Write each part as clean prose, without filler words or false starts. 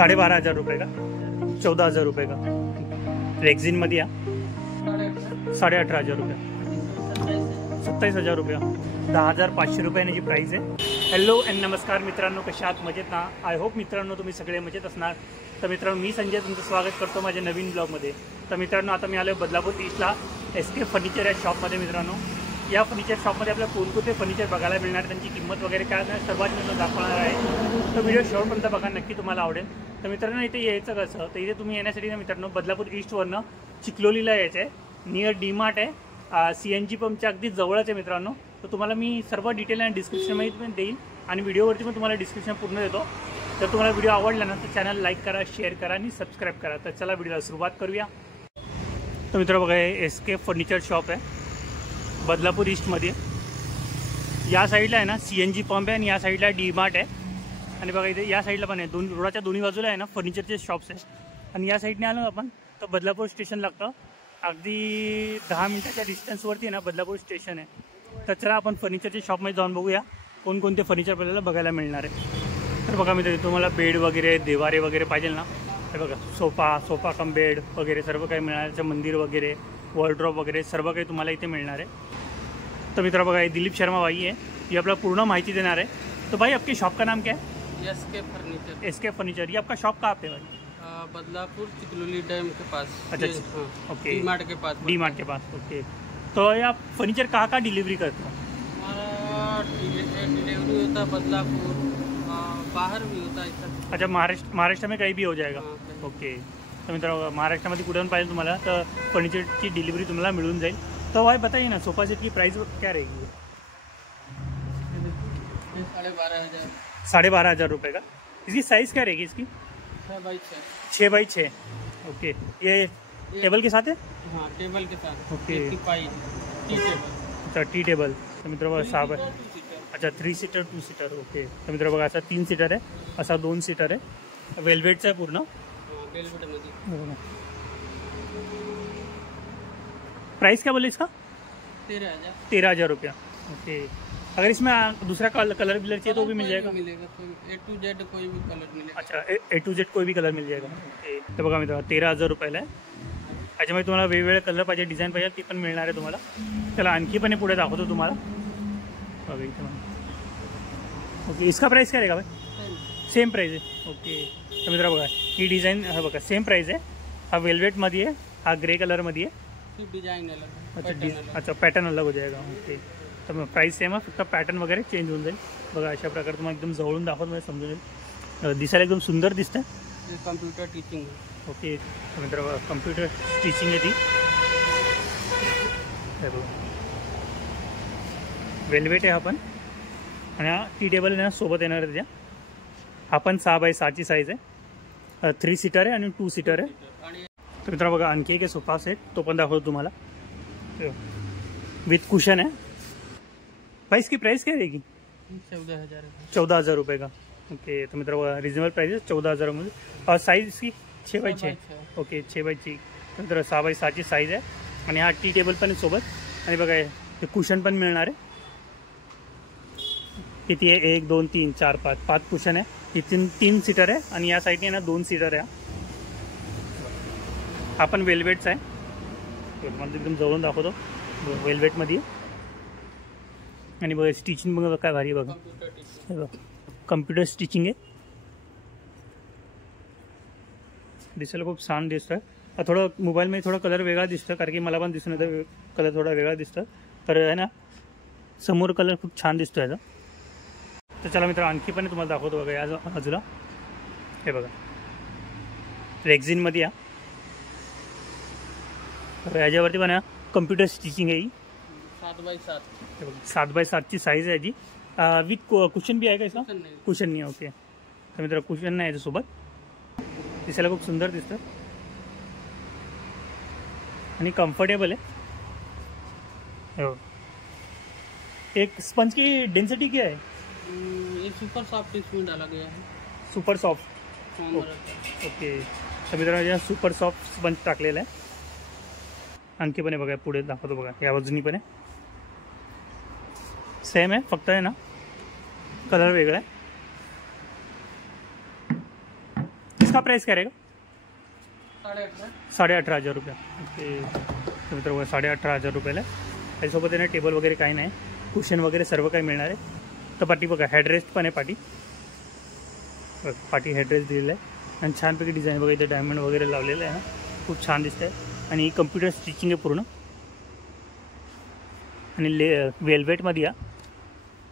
12,500 रुपये का, 14,000 रुपये का रेक्झिनमध्ये या, 18,500 रुपये, 27,000 रुपये, 10,500 रुपयाने जी प्राईस आहे। हॅलो अँड नमस्कार मित्रांनो, कशा आहात? मजेत ना? आय होप मित्रांनो तुम्ही सगळे मजेत असणार। तर मित्रांनो मी संजय तुमचं स्वागत करतो माझ्या नवीन ब्लॉगमध्ये। तर मित्रांनो आता मी आलो बदलापूर ईस्टला SK फर्निचर या शॉपमध्ये। मित्रांनो या फर्निचर शॉपमध्ये आपल्याला कोणकोणते फर्निचर बघायला मिळणार, त्यांची किंमत वगैरे काय सर्वात मी दाखवणार आहे। तर व्हिडिओ शेवटपर्यंत बघा, नक्की तुम्हाला आवडेल। तर मित्रांनो इथे यायचं कसं, तर इथे तुम्ही येण्यासाठी ना मित्रांनो बदलापूर ईस्टवरनं चिखलोलीला यायचं आहे, नियर DMart आहे, CNG पंपच्या अगदी जवळच आहे मित्रांनो। तर तुम्हाला मी सर्व डिटेल आणि डिस्क्रिप्शनमध्ये पण देईल आणि व्हिडिओवरती पण तुम्हाला डिस्क्रिप्शन पूर्ण देतो। तर तुम्हाला व्हिडिओ आवडला ना तर चॅनल लाईक करा, शेअर करा आणि सबस्क्राईब करा। तर चला व्हिडिओला सुरुवात करूया। तर मित्रांनो बघा हे SK फर्निचर शॉप आहे बदलापूर ईस्टमध्ये। या साईडला आहे ना CNG पंप आहे आणि या साईडला DMart आहे। आणि बघा इथे या साईडला पण आहे, रोडाच्या दोन्ही बाजूला आहे ना फर्निचरचे शॉप्स आहे। आणि या साईडने आलो आपण तर बदलापूर स्टेशन लागतं, अगदी 10 मिनिटाच्या डिस्टन्सवरती आहे ना बदलापूर स्टेशन आहे। तर चला आपण फर्निचरच्या शॉपमध्ये जाऊन बघूया कोणकोणते फर्निचर आपल्याला बघायला मिळणार आहे। तर बघा मित्र तुम्हाला बेड वगैरे देवारे वगैरे पाहिजे ना, हे बघा सोफा कम बेड वगैरे सर्व काही मिळणार आहे। मंदिर वगैरे वॉर्डरोब वगैरे सर्व काही तुम्हाला इथे मिळणार आहे। तो मित्र बघा दिलीप शर्मा भाई है, ये आपला पूर्ण माहिती देणार है। तो भाई आपकी शॉप का नाम क्या है? SK furniture. ये आपका शॉप कहाँ पे है भाई? बदलापुर चिखलोली डैम के पास। अच्छा ओके, DMart के पास। DMart के पास ओके। तो ये आप फर्नीचर कहाँ डिलीवरी करते हो? हमारा डिलीवरी होता बदलापुर, बाहर भी होता है। अच्छा महाराष्ट्र में कहीं भी हो जाएगा? ओके। तो मित्रांनो महाराष्ट्रामध्ये कुठे पण पाहिजे तुम्हाला तर फर्निचरची डिलिव्हरी तुम्हाला मिळून जाईल। तो भाई बताइए ना सोफा सेट की प्राइस क्या रहेगी? 12,500। 12,500 रुपये का। इसकी साइज़ क्या रहेगी इसकी? 6x6। ओके। ये टेबल के साथ है? हाँ टेबल के साथ। ओके। अच्छा टी टेबल। तो मित्रांनो 6 आहे। अच्छा 3 सीटर 2 सीटर ओके। तर मित्रांनो बघा असा 3 सीटर आहे, असा 2 सीटर आहे, वेल्वेटचा आहे पूर्ण। प्राइस क्या बोले इसका? 13,000 रुपया ओके। अगर इसमें दूसरा कलर चाहिए तो भी मिल जाएगा? A to Z कोई भी कलर मिलेगा। अच्छा A to Z कोई भी कलर मिल जाएगा ओके। तर बघा मित्रांनो 13,000 रुपयाला आहे। त्याच्यामध्ये तुम्हाला वेगवेगळे कलर पाहिजे, डिझाईन पाहिजे ती पण मिळणार आहे तुम्हाला। चला आणखी पण पुढे दाखवतो तुम्हाला। बघा इथे ओके। इसका प्राइस क्या रहेगा भाई? सेम प्राइस आहे ओके। तर मित्र बघा ही डिझाईन हा बघा सेम प्राइस आहे, हा वेल्वेटमध्ये आहे, हा ग्रे कलरमध्ये आहे। डिजाइन अलग, अच्छा पॅटर्न अलग हो जाएगा ओके। तर प्राइस सेम आहे, फक्त पॅटर्न वगैरे चेंज होऊन जाईल। बघा अशा प्रकारे तुम्हाला एकदम जवळून दाखवत मला समजून येईल, दिसायला एकदम सुंदर दिसतं। Computer teaching okay. तर मित्र बघा कम्प्युटर टीचिंग आहे ती, वेल्वेट आहे हा पण, आणि हा टी टेबल आहे ना सोबत येणार आहे त्याच्या। हा पण 6x6ची साईज आहे, 3 सीटर आहे आणि 2 सीटर आहे। तर मित्रांनो बघा आणखी एक सोफा सेट, तो पण दाखवतो तुम्हाला, विथ कुशन है। भाई इसकी प्राइस क्या रहेगी? 14,000 रुपये का ओके। तो मित्रांनो रिजनेबल प्राइस है 14,000 मध्ये। और साइज इसकी 6x6 ओके 6x6। तर मित्रांनो 6x6ची साईज आहे आणि हा टी टेबल पण सोबत, आणि बघा हे कुशन पण मिळणार आहे। किती आहे 1 2 3 4 5 कुशन आहे। ही 3 सीटर आहे आणि या साईडने ना 2 सीटर आहे। हा पण वेल्वेटचा आहे, मला एकदम जवळून दाखवतो, वेल्वेटमध्ये। आणि बघा स्टिचिंग बघा काय भारी बघा, कम्प्युटर स्टिचिंग आहे, दिसायला खूप छान दिसतं। थोडं मोबाईलमध्ये थोडा कलर वेगळा दिसतं, कारण की मला पण दिसून येतं कलर थोडा वेगळा दिसतं, तर आहे ना समोर कलर खूप छान दिसतो याचा। तर चला मित्र आणखी पण तुम्हाला दाखवतो बघा या बाजूला, हे बघा रेक्झिनमध्ये या, तर याच्यावरती पण कम्प्युटर स्टिचिंग आहे ही, 7x7ची साईज आहे याची, विथ कुशन भी आहे का इसका? कुशन नाही ओके। तर मित्र कुशन नाही याच्यासोबत, दिसायला खूप सुंदर दिसतं आणि कम्फर्टेबल आहे। हो एक स्पंज की डेंसिटी क्या है? ये सुपर सॉफ्ट इसमें डाला गया है। Super soft okay. तर मित्रांनो या सुपर सॉफ्ट स्पंज टाकलेला आहे। आणखी पण आहे बघा, पुढे दाखवतो बघा या बाजूनी पण आहे, सेम आहे, फक्त आहे ना कलर वेगळा आहे। इसका प्राइस क्या रहेगा? 18,500 रुपया. ओके. तर मित्रांनो 18,500 रुपयाला. त्याच्यासोबत आहे ना टेबल वगैरे काही नाही, कुशन वगैरे सर्व काही मिळणार आहे. तर पाठी बघा, हेडरेस्ट पण आहे पाठी. पाठी हेडरेस्ट दिलेला आहे आणि छानपैकी डिझाईन बघा, इथे डायमंड वगैरे लावलेलं आहे ना, खूप छान दिसतं आहे. आणि कम्प्युटर स्टिचिंग आहे पूर्ण आणि वेल्वेटमध्ये या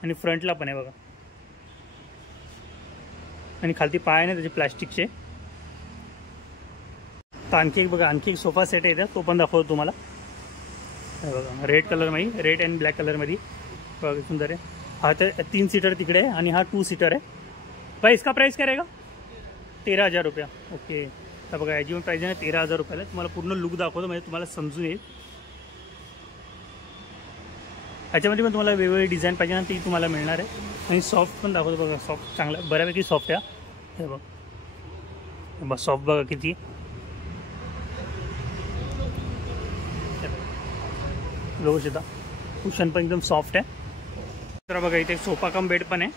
आणि फ्रंटला पण आहे बघा. आणि खालती पाय ना त्याचे प्लॅस्टिकचे. तर आणखी एक बघा, आणखी एक सोफा सेट आहे इथं, तो पण दाखवतो तुम्हाला. हे बघा, रेड कलरमध्ये, रेड अँड ब्लॅक कलरमध्ये बघा, सुंदर आहे. हा तर 3 सीटर तिकडे आहे आणि हा 2 सीटर आहे. भाई इसका प्राइस क्या रहेगा? 13,000 रुपया. ओके. तर बघा याची पण प्राईस आहे ना 13,000 रुपयाला. तुम्हाला पूर्ण लुक दाखवतो म्हणजे तुम्हाला समजून येईल. ह्याच्यामध्ये पण तुम्हाला वेगवेगळी डिझाईन पाहिजे ना ती तुम्हाला मिळणार आहे. आणि सॉफ्ट पण दाखवतो बघा, सॉफ्ट चांगला बऱ्यापैकी सॉफ्ट आहे. हे बघा सॉफ्ट बघा किती. बघू शकता, कुशन पण एकदम सॉफ्ट आहे. तर बघा इथे सोफा कम बेड पण आहे.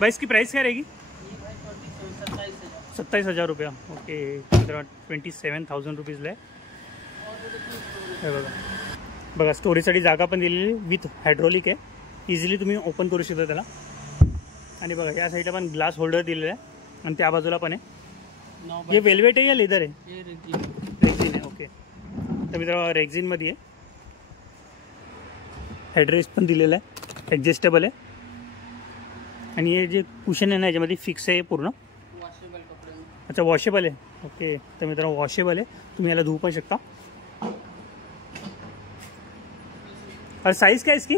भाई इसकी प्राइस क्या रहेगी? 27,000 रुपया. ओके. 27,000 रुपीजला आहे. हे बघा बघा, स्टोरेजसाठी जागा पण दिलेली विथ हायड्रोलिक आहे. इझिली तुम्ही ओपन करू शकता त्याला. आणि बघा या साईडला पण ग्लास होल्डर दिलेला आहे आणि त्या बाजूला पण आहे. हे वेल्वेट आहे या लेदर आहे? रेक्झिन आहे. ओके. तर मित्रांनो रेक्झिनमध्ये आहे. हेडरेस्ट पण दिलेला आहे, ॲडजस्टेबल आहे. आणि हे जे कुशन आहे ना याच्यामध्ये फिक्स आहे पूर्ण. अच्छा, वॉशेबल आहे. ओके. तर मित्रांनो वॉशेबल आहे, तुम्ही याला धुवू पण शकता. और साइज़ क्या है इसकी?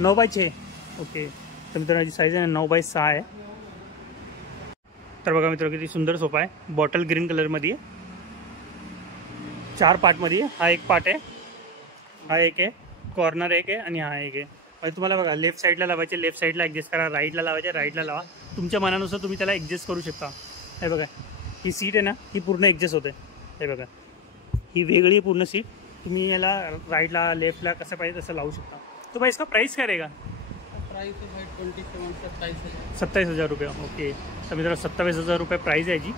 9x6. ओके. तर मित्रांनो याची साईज आहे 9x6 आहे. तर बघा मित्रांनो किती सुंदर सोफा आहे, बॉटल ग्रीन कलरमध्ये आहे. 4 पार्टमध्ये आहे. हा एक पार्ट आहे, हा एक आहे, कॉर्नर एक आहे आणि हा एक आहे. म्हणजे तुम्हाला बघा लेफ्ट साईडला लावायचे, लेफ्ट साईडला ॲडजस्ट करा, राईटला लावायचे, राईटला लावा. तुमच्या मनानुसार तुम्ही त्याला ॲडजस्ट करू शकता. हे बघा ही सीट आहे ना, ही पूर्ण ॲडजस्ट होते. हे बघा ही वेगळी पूर्ण सीट. तुम्ही याला राईटला लेफ्टला कसं पाहिजे तसं लावू शकता. तो भाई इसका प्राइस क्या रहेगा? प्राइस है भाई 27,000. 27,000 रुपया. ओके. तर मित्रांनो 27,000 रुपये प्राइस आहे याची.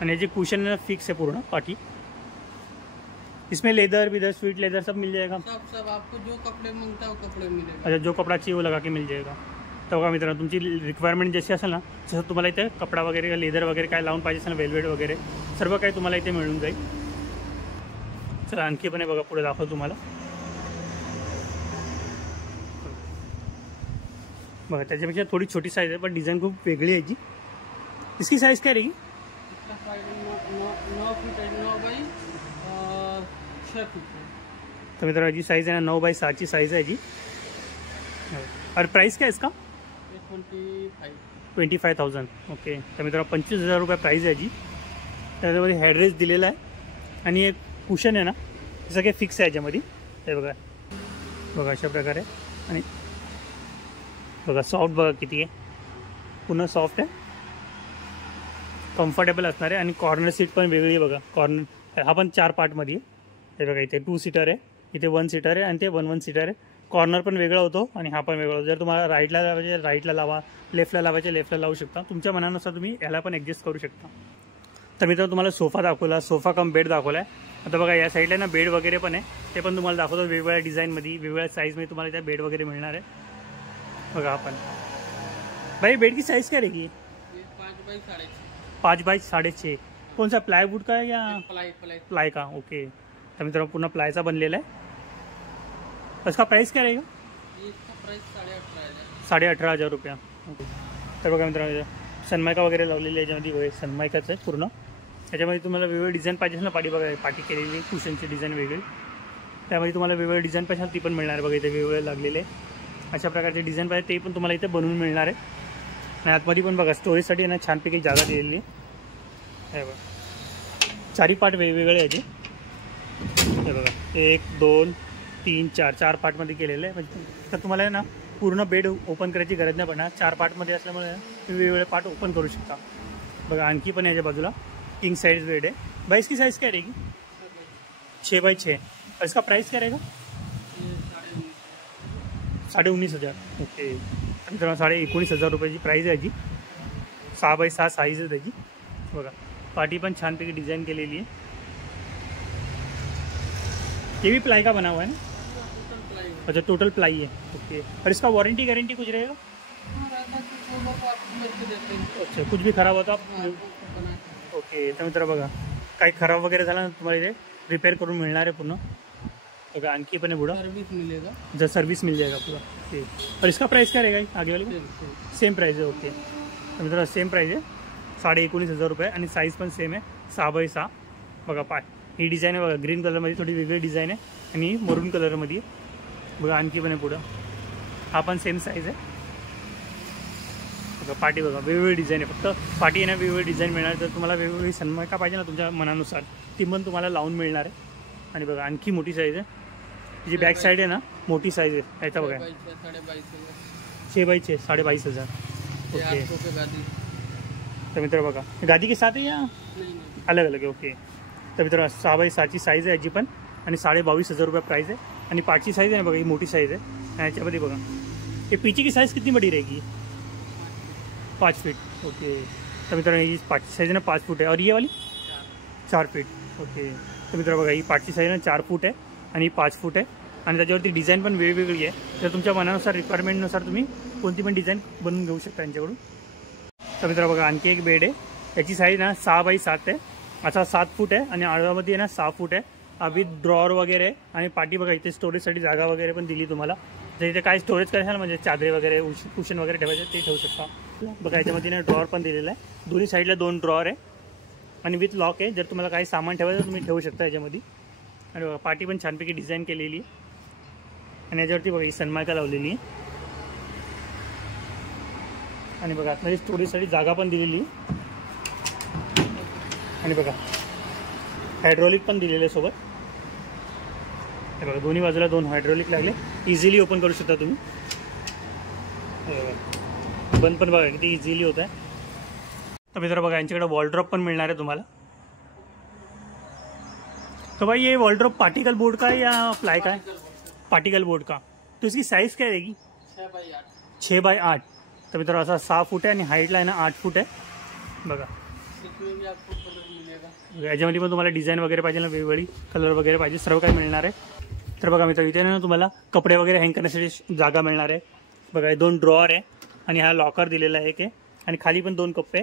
आणि याची कुशन फिक्स आहे पूर्ण पाठी. इसमें लेदर विदर स्वीट लेदर सब मिल जाएगा? सब आपको जो कपड़े मांगता है वो कपड़े मिलेगा. अच्छा, जो कपडा चाहिए वो लगा के मिल जाएगा. तर बघा मित्रांनो तुमची रिक्वायरमेंट जशी असेल ना तसं तुम्हाला इथे कपडा वगैरे लेदर वगैरे काय लावून पाहिजे असेल ना, वेलवेट वगैरे सर्व काही तुम्हाला इथे मिळून जाईल. चला आणखी पण आहे बघा, पुढे दाखवतो तुम्हाला. बघा त्याच्यापेक्षा थोडी छोटी साईज आहे पण डिझाईन खूप वेगळी आहे जी. इसकी साइज़ क्या रहेगी? 9 फीट है, 9 बाई 6 फीट है. तो मित्रों जी साइज़ है ना 9x6 की साइज़ है जी. और प्राइस क्या है इसका? 25,000. ओके. तर मित्रों 25,000 रुपये प्राइस आहे जी. त्याच्यामध्ये हेडरेस्ट दिलेला आहे आणि एक कुशन आहे ना हे सगळे फिक्स आहे याच्यामध्ये. हे बघा बघा अशा प्रकारे. आणि बघा सॉफ्ट बघा किती आहे, पूर्ण सॉफ्ट आहे, कम्फर्टेबल असणार आहे. आणि कॉर्नर सीट पण वेगळी आहे बघा. कॉर्नर हा पण 4 पार्टमध्ये आहे. हे बघा इथे 2 सीटर आहे, इथे 1 सीटर आहे आणि ते 1 सीटर आहे. कॉर्नर पण वेगळा होतो आणि हा पण वेगळा होतो. जर तुम्हाला राईटला लावायचे राईटला लावा, लेफ्टला लावायचे लेफ्टला लावू शकता. तुमच्या मनानुसार तुम्ही याला पण ॲडजस्ट करू शकता. तर मित्रांनो तुम्हाला सोफा दाखवला, सोफा कम बेड दाखवला आहे. आता बघा या साईडला ना बेड वगैरे पण आहे, ते पण तुम्हाला दाखवतो. वेगवेगळ्या डिझाईनमध्ये वेगवेगळ्या साईजमध्ये तुम्हाला त्या बेड वगैरे मिळणार आहे. बघा आपण भाई बेड की साइज़ क्या रहेगी? 5x6. कौन सा प्लाईवुड का है या प्लाई का? ओके. तर मित्रांनो पूर्ण प्लायचा बनलेला आहे. इसका प्राइस क्या रहेगा? इसका प्राइस 18,500. 18,500 रुपया. तर बघा मित्रांनो सनमायका वगैरे लावलेली आहे, याच्यामध्ये सनमायकाचं आहे पूर्ण. याच्यामध्ये तुम्हाला वेगवेगळी डिझाईन पाहिजे ना, पाठी बघा पाठी केलेली कुशनची डिझाईन वेगळी, त्यामध्ये तुम्हाला वेगवेगळी डिझाईन पाहिजे ती पण मिळणार आहे. बघा इथे वेगवेगळे लागलेले अशा प्रकारचे डिझाईन पाहिजे ते पण तुम्हाला इथे बनवून मिळणार आहे. आणि आतमध्ये पण बघा स्टोरेजसाठी आहे ना छानपैकी जागा दिलेली आहे. बघा 4 पार्ट वेगवेगळे याचे. हे बघा 1 2 3 4 पार्टमध्ये केलेलं आहे. म्हणजे तर तुम्हाला ना पूर्ण बेड ओपन करायची गरज नाही पडणार. 4 पार्टमध्ये असल्यामुळे वेगवेगळे पार्ट ओपन करू शकता. बघा आणखी पण याच्या बाजूला किंग साइज बेड है. भाई इसकी साइज़ क्या रहेगी? 6x6. और इसका प्राइस क्या रहेगा? 19,500. ओके. मित्रांनो 19,500 रुपयाची प्राइस आहे जी. 6x6 साईज आहे त्याची बघा. पाटी पण छानपैकी डिज़ाइन केलेली है. ये भी प्लाई का बना हुआ है ना? अच्छा टोटल प्लाई है. ओके. और इसका वारंटी गारंटी कुछ रहेगा? अच्छा कुछ भी खराब होता ओके. तर मित्र बघा काही खराब वगैरे झाला ना तुम्हाला इथे रिपेयर करून मिळणार आहे पूर्ण बघा. आणखी पण आहे पुढं सर्विस मिलेगा. जर सर्विस मिल जाएगा पूरा. ओके. और इसका प्राइस क्या रहेगा आगे वाली? सेम प्राइस है. ओके. तर मित्र सेम प्राइस आहे 19,500 रुपये आणि साईज पण सेम आहे 6x6 बघा. ही डिझाईन आहे बघा. ग्रीन कलरमध्ये थोडी वेगळी डिझाईन आहे आणि मरून कलरमध्ये बघा. आणखी पण आहे पुढं. हा पण सेम साईज आहे बघा. पाटी बघा वेगवेगळी डिझाईन आहे. फक्त पाटी आहे ना वेगवेगळी डिझाईन मिळणार. तर तुम्हाला वेगवेगळी सन्मायका पाहिजे ना तुमच्या मनानुसार ती पण तुम्हाला लावून मिळणार आहे. आणि बघा आणखी मोठी साईज आहे. जी बॅक साईड आहे ना मोठी साईज आहे. याचा बघा 6x6 22,500. ओके. तर मित्र बघा गादी के साथ है या अलग अलग है? ओके. तर मित्र 6x6ची साईज आहे याची पण आणि 22,500 रुपये प्राइस आहे. आणि पाचची साईज आहे बघा ही मोठी साईज आहे. आणि याच्यामध्ये बघा ये पीछे की साइज़ कितनी बड़ी रहेगी? 5 फीट. ओके. तर मित्रांनो ही पाचची साईज ना 5 फूट आहे. और ये वाली 4 फीट. ओके. तर मित्र बघा ही पाचची साईज ना 4 फूट आहे आणि 5 फूट आहे. आणि त्याच्यावरती डिझाईन पण वेगवेगळी आहे. तर तुमच्या मनानुसार रिक्वायरमेंटनुसार तुम्ही कोणती पण डिझाईन बनवून घेऊ शकता यांच्याकडून. तर मित्र बघा आणखी एक बेड आहे. याची साईज ना 6x7 आहे. असा 7 फूट आहे आणि आडवामध्ये आहे ना 6 फूट आहे. विथ ड्रॉवर वगैरे आहे. आणि पाठी बघा इथे स्टोरेजसाठी जागा वगैरे पण दिली तुम्हाला. जर इथे काय स्टोरेज करायचं म्हणजे चादरे वगैरे कुशन वगैरे ठेवायचं ते ठेवू शकता बघा. याच्यामध्ये ना ड्रॉवर पण दिलेला आहे. दोन्ही साईडला 2 ड्रॉवर आहे आणि विथ लॉक आहे. जर तुम्हाला काही सामान ठेवायचं तुम्ही ठेवू शकता याच्यामध्ये. आणि बघा पाटी पण छानपैकी डिझाईन केलेली आहे. आणि याच्यावरती बघा ही सनमायका लावलेली आहे. आणि बघा आतमध्ये स्टोरेजसाठी जागा पण दिलेली आहे. आणि बघा हायड्रॉलिक पण दिलेलं आहे सोबत. हे बघा दोन्ही बाजूला 2 हायड्रॉलिक लागले. इझिली ओपन करू शकता तुम्ही. बंद पण बघा किती इझिली होत आहे. तर मित्र बघा यांच्याकडे वॉलड्रॉप पण मिळणार आहे तुम्हाला. तो भाई ये वॉलड्रॉप पार्टिकल बोर्ड का है या प्लाई का है? पार्टिकल बोर्ड का. तो इसकी साइज क्या रहेगी? 6x8. तर मित्र असा 6 फूट आहे आणि हाईटला आहे ना 8 फूट आहे बघा. याच्यामध्ये पण तुम्हाला डिझाईन वगैरे पाहिजे ना वेगवेगळी कलर वगैरे पाहिजे सर्व काही मिळणार आहे. तर बघा मित्र इथे ना तुम्हाला कपडे वगैरे हँग करण्यासाठी जागा मिळणार आहे बघा. 2 ड्रॉवर आहे आणि हा लॉकर दिलेला आहे की. आणि खाली पण 2 कप्पे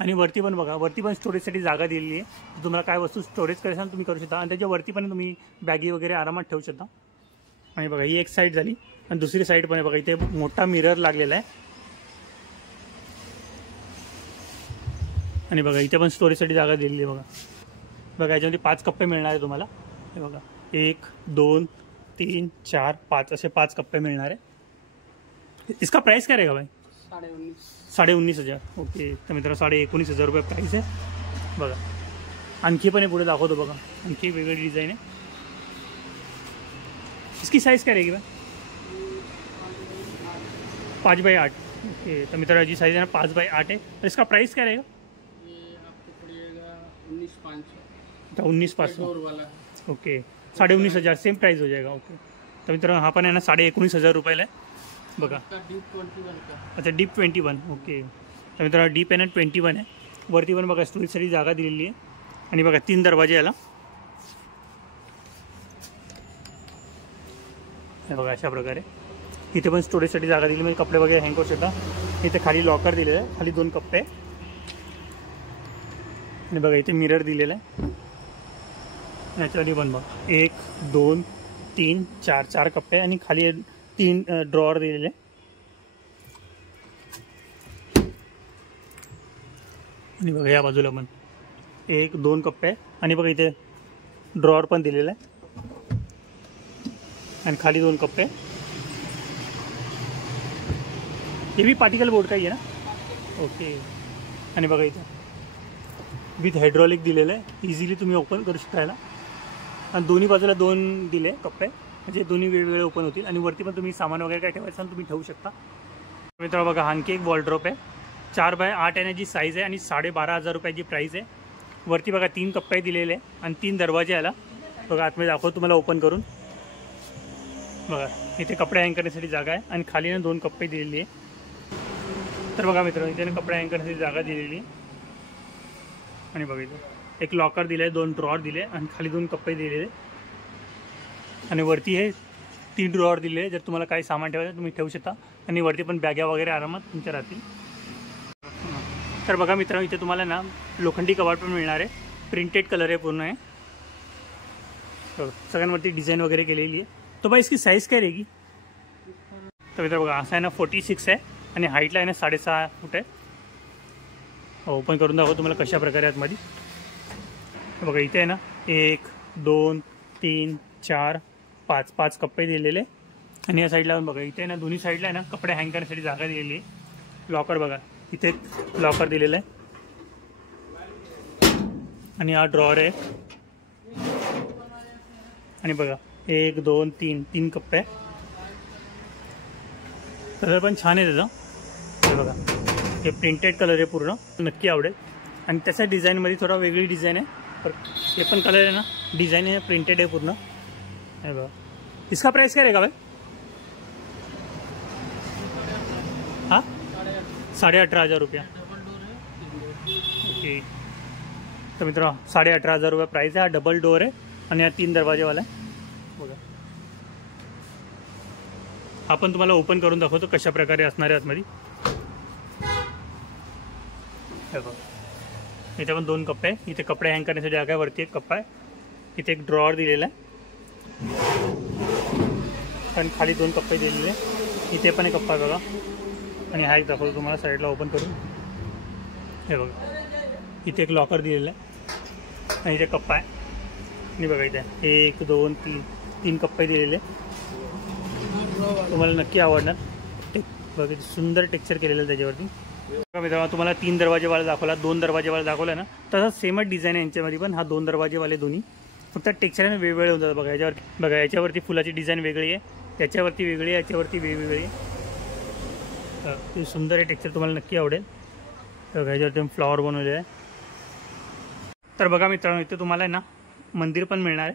आणि वरती पण बघा वरती पण स्टोरेजसाठी जागा दिलेली आहे. तुम्हाला काय वस्तू स्टोरेज करायचं तुम्ही करू शकता. आणि त्याच्यावरती पण तुम्ही बॅगी वगैरे आरामात ठेवू शकता. आणि बघा ही एक साईड झाली आणि दुसरी साईड पण आहे बघा. इथे मोठा मिरर लागलेला आहे. आणि बघा इथे पण स्टोरेजसाठी जागा दिलेली आहे बघा. बघा याच्यामध्ये 5 कप्पे मिळणार आहे तुम्हाला. हे बघा 1 2 3 4 5 असे 5 कप्पे मिळणार आहे. इसका प्राइस क्या रहेगा भाई? 19,500. ओके. तर मित्र 19,500 रुपये प्राइस आहे बघा. आणखी पण पुढे दाखवतो बघा. आणखी वेगळी डिझाईन आहे. इसकी साइज़ क्या रहेगी भाई? 5x8. ओके. तो मित्र जी साइज़ है ना 5x8 है. और इसका प्राइस क्या रहेगा? ये आपको पड़ेगा 19,500. अच्छा 19,500. ओके. 19,500 सेम प्राइस हो जाएगा. ओके. तो मित्र हा पण आहे ना 19,500 रुपयाला आहे बघा. अच्छा डीप 21. ओके. तर मित्र डीप आहे ना 21 आहे. वरती पण बघा स्टोरेजसाठी जागा दिलेली आहे. आणि बघा 3 दरवाजे याला हे बघा अशा प्रकारे. इथे पण स्टोरेजसाठी जागा दिली म्हणजे कपडे वगैरे हँग करू शकता. इथे खाली लॉकर दिलेलं आहे. खाली 2 कप्पे आणि बघा इथे मिरर दिलेला आहे. याच्यामध्ये पण बघा 1 2 3 4 कप्पे आणि खाली 3 ड्रॉवर दिलेले. आणि बघा या बाजूला पण 1 2 कप्पे आणि बघा इथे ड्रॉवर पण दिलेला आहे आणि खाली 2 कप्पे. ये भी पार्टिकल बोर्ड का ही आहे ना? ओके. आणि बघा इथे विथ हायड्रॉलिक दिलेलं आहे. इझिली तुम्ही ओपन करू शकता याला. आणि दोन्ही बाजूला 2 दिले कप्पे म्हणजे दोन्ही वेगवेगळे ओपन होतील. आणि वरती पण तुम्ही सामान वगैरे काय ठेवायचं तुम्ही ठेवू शकता. मित्र बघा आणखी एक वॉलड्रॉप आहे. 4x8 येण्याची साईज आहे आणि 12,500 रुपयाची प्राईस आहे. वरती बघा 3 कप्पे दिलेले आणि 3 दरवाजे आला बघा. आतमध्ये दाखवतो तुम्हाला ओपन करून बघा. इथे कपडे हँग करण्यासाठी जागा आहे आणि खाली ना 2 कप्पे दिलेली आहे. तर बघा मित्रांनो, इथे कपडे हँग करण्यासाठी जागा दिलेली आहे. आणि बघा इथं एक लॉकर दिलं आहे, 2 ड्रॉअर दिले आणि खाली 2 कप्पे दिलेले आणि वरती हे 3 ड्रॉअर दिले. जर तुम्हाला काही सामान ठेवायचं तुम्ही ठेवू शकता आणि वरती पण बॅग्या वगैरे आरामात तुमच्या राहतील. तर बघा मित्रांनो, इथे तुम्हाला ना लोखंडी कपाट पण मिळणार आहे. प्रिंटेड कलर आहे पूर्ण आहे. सगळ्यांवरती डिझाईन वगैरे केलेली आहे. तो भाई इसकी साईज काय रहेगी? तर मित्र बघा, असा आहे ना 46 आहे आणि हाईटला आहे ना 6.5 फूट आहे. ओपन करून दाखवतो तुम्हाला कशा प्रकारे आतमध्ये. बघा इथे आहे ना 1 2 3 4 5 कप्पे दिलेले आणि या साईडला बघा इथे ना दोन्ही साईडला आहे ना कपडे हँग करण्यासाठी जागा दिलेली आहे. लॉकर बघा इथे लॉकर दिलेलं आहे आणि हा ड्रॉअर आहे. आणि बघा 1 2 3 कप्पे आहे. कलर पण छान आहे त्याचा. हे बघा हे प्रिंटेड कलर आहे पूर्ण, नक्की आवडेल. आणि त्याच्या डिझाईनमध्ये थोडा वेगळी डिझाईन आहे. पर हे पण कलर आहे ना डिझाईन आहे प्रिंटेड आहे पूर्ण. हे बघा इसका प्राइस क्या रहेगा भाई? हाँ 18,500 रुपया. ओके. तर मित्रांनो 18,500 रुपये प्राइस आहे. हा डबल डोअर आहे आणि हा 3 दरवाजेवाला आहे. बघा आपण तुम्हाला ओपन करून दाखवतो कशा प्रकारे असणार आहे आतमध्ये. हे बघा इथे पण 2 कप्पे आहे. इथे कपडे हँग करण्यासाठी जागा आहे. वरती एक कप्पा आहे. इथे एक ड्रॉअर दिलेला आहे आणि खाली 2 कप्पे दिलेले आहे. इथे पण एक कप्पा आहे बघा. आणि हा एक दाखवतो तुम्हाला साईडला ओपन करून. हे बघा इथे एक लॉकर दिलेलं आहे आणि इथे कप्पा आहे. आणि बघा इथे 1 2 3 कप्पे दिलेले. तुम्हाला नक्की आवडणार. बघा सुंदर टेक्स्चर केलेलं आहे त्याच्यावरती. मित्रांनो तुम्हाला 3 दरवाजेवाला दाखवला, 2 दरवाजेवाला दाखवला ना, तसा सेमच डिझाईन आहे यांच्यामध्ये पण. हा 2 दरवाजेवाले दोन्ही, फक्त टेक्स्चर वेगवेगळे होतात. बघा याच्यावरती बघा याच्यावरती फुलाची डिझाईन वेगळी आहे, याच्यावरती वेगळी आहे, याच्यावरती वेगवेगळी आहे. सुंदर आहे टेक्स्चर, तुम्हाला नक्की आवडेल. बघा याच्यावरती फ्लॉवर बनवलेलं आहे. तर बघा मित्रांनो इथे तुम्हाला ना मंदिर पण मिळणार आहे.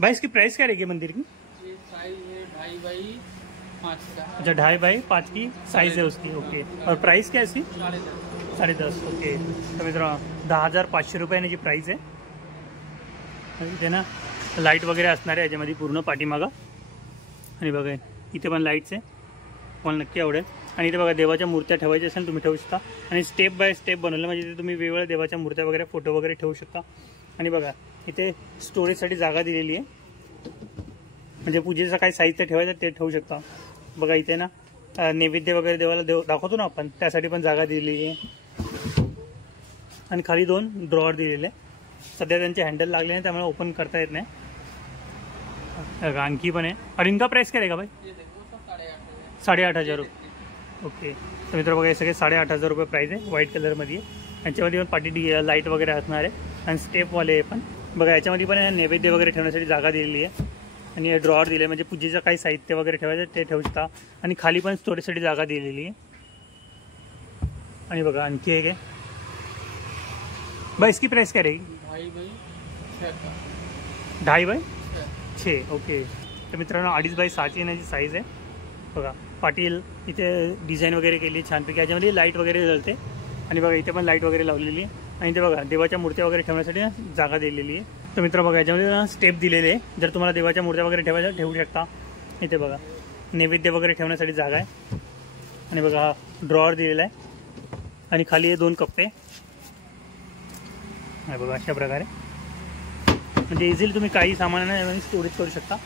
भाई इसकी प्राइस क्या रहेगी मंदिर की? साइज है 2.5 बाई 5 का. अच्छा 2.5 बाई 5 की साइज है उसकी. ओके. और प्राइस क्या है इसकी? 10.5. ओके. तर मित्रांनो 10,500 रुपये याची प्राइस आहे. इथे ना लाईट वगैरे असणार आहे याच्यामध्ये पूर्ण पाठीमागं. आणि बघा इथे पण लाईट्स आहे, तुम्हाला नक्की आवडेल. आणि इथे बघा देवाच्या मूर्त्या ठेवायच्या असेल तुम्ही ठेवू शकता. आणि स्टेप बाय स्टेप बनवलं म्हणजे इथे तुम्ही वेगवेगळ्या देवाच्या मूर्त्या वगैरे फोटो वगैरे ठेवू शकता. आणि बघा इथे स्टोरेजसाठी जागा दिलेली आहे, म्हणजे पूजेचं काही साहित्य ठेवायचं ते ठेवू शकता. बघा इथे ना नैवेद्य वगैरे देवाला दाखवतो ना आपण, त्यासाठी पण जागा दिलेली आहे. आणि खाली 2 ड्रॉअर दिलेले. सध्या त्यांचे हँडल लागले नाही त्यामुळे ओपन करता येत नाही. आणखी पण आहे. और इनका प्राइस क्या रहेगा भाई? 8,500 रुपये. ओके. तर मित्र बघा हे सगळे 8,500 रुपये प्राइस आहे. व्हाईट कलरमध्ये आहे. यांच्यामध्ये पण पाठी लाईट वगैरे असणार आहे आणि स्टेपवाले पण. बघा याच्यामध्ये पण नैवेद्य वगैरे ठेवण्यासाठी जागा दिलेली आहे. आणि हे ड्रॉअर दिले म्हणजे पूजेचं काही साहित्य वगैरे ठेवायचं ते ठेवू शकता. आणि खाली पण स्टोरेजसाठी जागा दिलेली आहे. आणि बघा आणखी एक आहे. भाई इसकी प्राइस क्या रहेगी? 2.5 बाई 6. ओके. तर मित्रांनो 2.5 बाई 6 येण्याची साईज आहे. बघा पाटील इथे डिझाईन वगैरे केली आहे छानपैकी. याच्यामध्ये लाईट वगैरे जळते. आणि बघा इथे पण लाईट वगैरे लावलेली आहे. आणि इथे बघा देवाच्या मूर्त्या वगैरे ठेवण्यासाठी जागा दिलेली आहे. तर मित्र बघा याच्यामध्ये स्टेप दिलेले आहे. जर तुम्हाला देवाच्या मूर्त्या वगैरे ठेवायच्या ठेवू शकता. इथे बघा नैवेद्य वगैरे ठेवण्यासाठी जागा आहे. आणि बघा ड्रॉअर दिलेला आहे आणि खाली 2 कप्पे. आहे बघा अशा प्रकारे, म्हणजे इझिली तुम्ही काही सामानाने स्टोरेज करू शकता.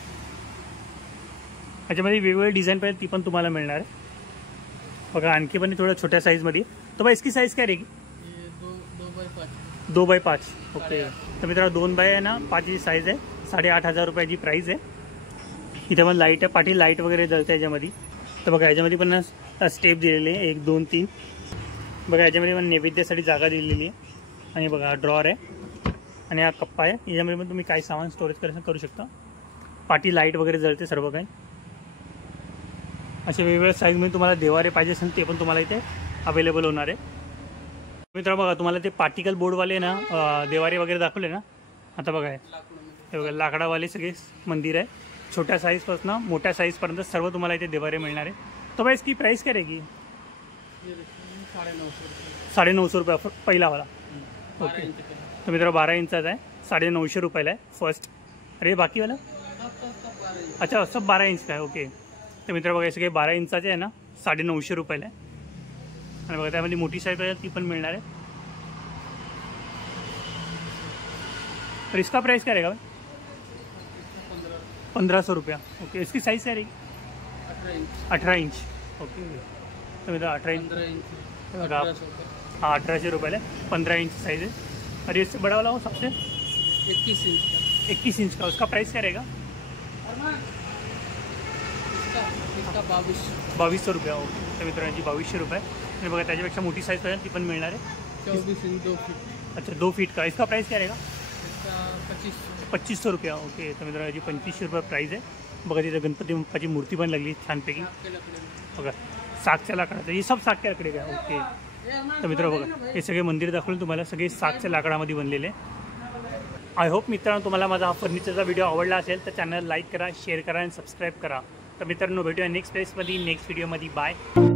याच्यामध्ये वेगवेगळी डिझाईन पाहिजे ती पण तुम्हाला मिळणार आहे. बघा आणखी पण थोड्या छोट्या साईजमध्ये. तर बघा इसकी साईज काय रहेगी? 2 बाई 5. ओके. तर मित्रांनो 2 बाय आहे ना 5ची साईज आहे. 8,500 रुपयाची प्राईस आहे. इथे पण लाईट आहे, पाठी लाईट वगैरे जळते याच्यामध्ये. तर बघा याच्यामध्ये पण स्टेप दिलेले आहे 1 2 3. बघा याच्यामध्ये पण नैवेद्यासाठी जागा दिलेली आहे. आणि बघा ड्रॉअर आहे आणि हा कप्पा आहे. याच्यामध्ये पण तुम्ही काही सामान स्टोरेज करू शकता. पाठी लाईट वगैरे जळते सर्व काही. असे वेगवेगळ्या साईजमध्ये तुम्हाला देवारे पाहिजे असेल ते पण तुम्हाला इथे अवेलेबल होणार आहे. मित्रांनो बघा तुम्हाला ते पार्टिकल बोर्डवाले ना देवारे वगैरे दाखवले ना. आता बघा हे बघा लाकडावाले सगळे मंदिर आहे. छोट्या साईजपासून मोठ्या साईजपर्यंत सर्व तुम्हाला इथे देवारे मिळणार आहे. तर भाई इसकी प्राइस क्या रहेगी? ये देखिए 950 950 रुपये पहिला वाला. 12 इंच का. तर मित्र 12 इंचाचा आहे, 950 रुपयाला आहे फर्स्ट. अरे बाकीवाला सब 12 इंच. अच्छा सब 12 इंच का आहे. ओके. तर मित्र बघा सगळे 12 इंचाचे आहे ना, 950 रुपयाला आहे. आणि बघा त्यामध्ये मोठी साईज आहे ती पण मिळणार आहे. तर इसका प्राइस क्या रहेगा? 1500 रुपया. ओके. इसकी साइज क्या रहेगी? 18 इंच. ओके. तर मित्र 18 इंच 15 इंच बघा. हाँ 1800 रुपये 15 इंच साइज है. और इससे बड़ा वाला हो सबसे 21 इंच का. 21 इंच का, उसका प्राइस क्या रहेगा? इसका 2200 रुपया. ओके. तर मित्रांची 2200 रुपये. आणि बघा त्याच्यापेक्षा मोठी साईज पाहिजे ती पण मिळणार आहे. 24 इंच 2 फीट. अच्छा 2 फीट का. इसका प्राइस क्या रहेगा? इसका 2500 रुपया. ओके. तर मित्रांची 2500 रुपये प्राईस आहे. बघा तिथे गणपती बाप्पाची मूर्ती पण लागली छानपैकी. आपके लकड़ी में. बघा सागच्या लाकडाचं, हे सब सागच्या लाकडी का. ओके. तर मित्र बघा हे सगळे मंदिर दाखवून तुम्हाला सगळे सागच्या लाकडामध्ये बनलेले. आय होप मित्रांनो तुम्हाला माझा हा फर्निचरचा व्हिडिओ आवडला असेल तर चॅनल लाईक करा, शेअर करा आणि सबस्क्राईब करा. तर मित्रांनो भेटूया नेक्स्ट प्लेसमध्ये, नेक्स्ट व्हिडिओमध्ये. बाय.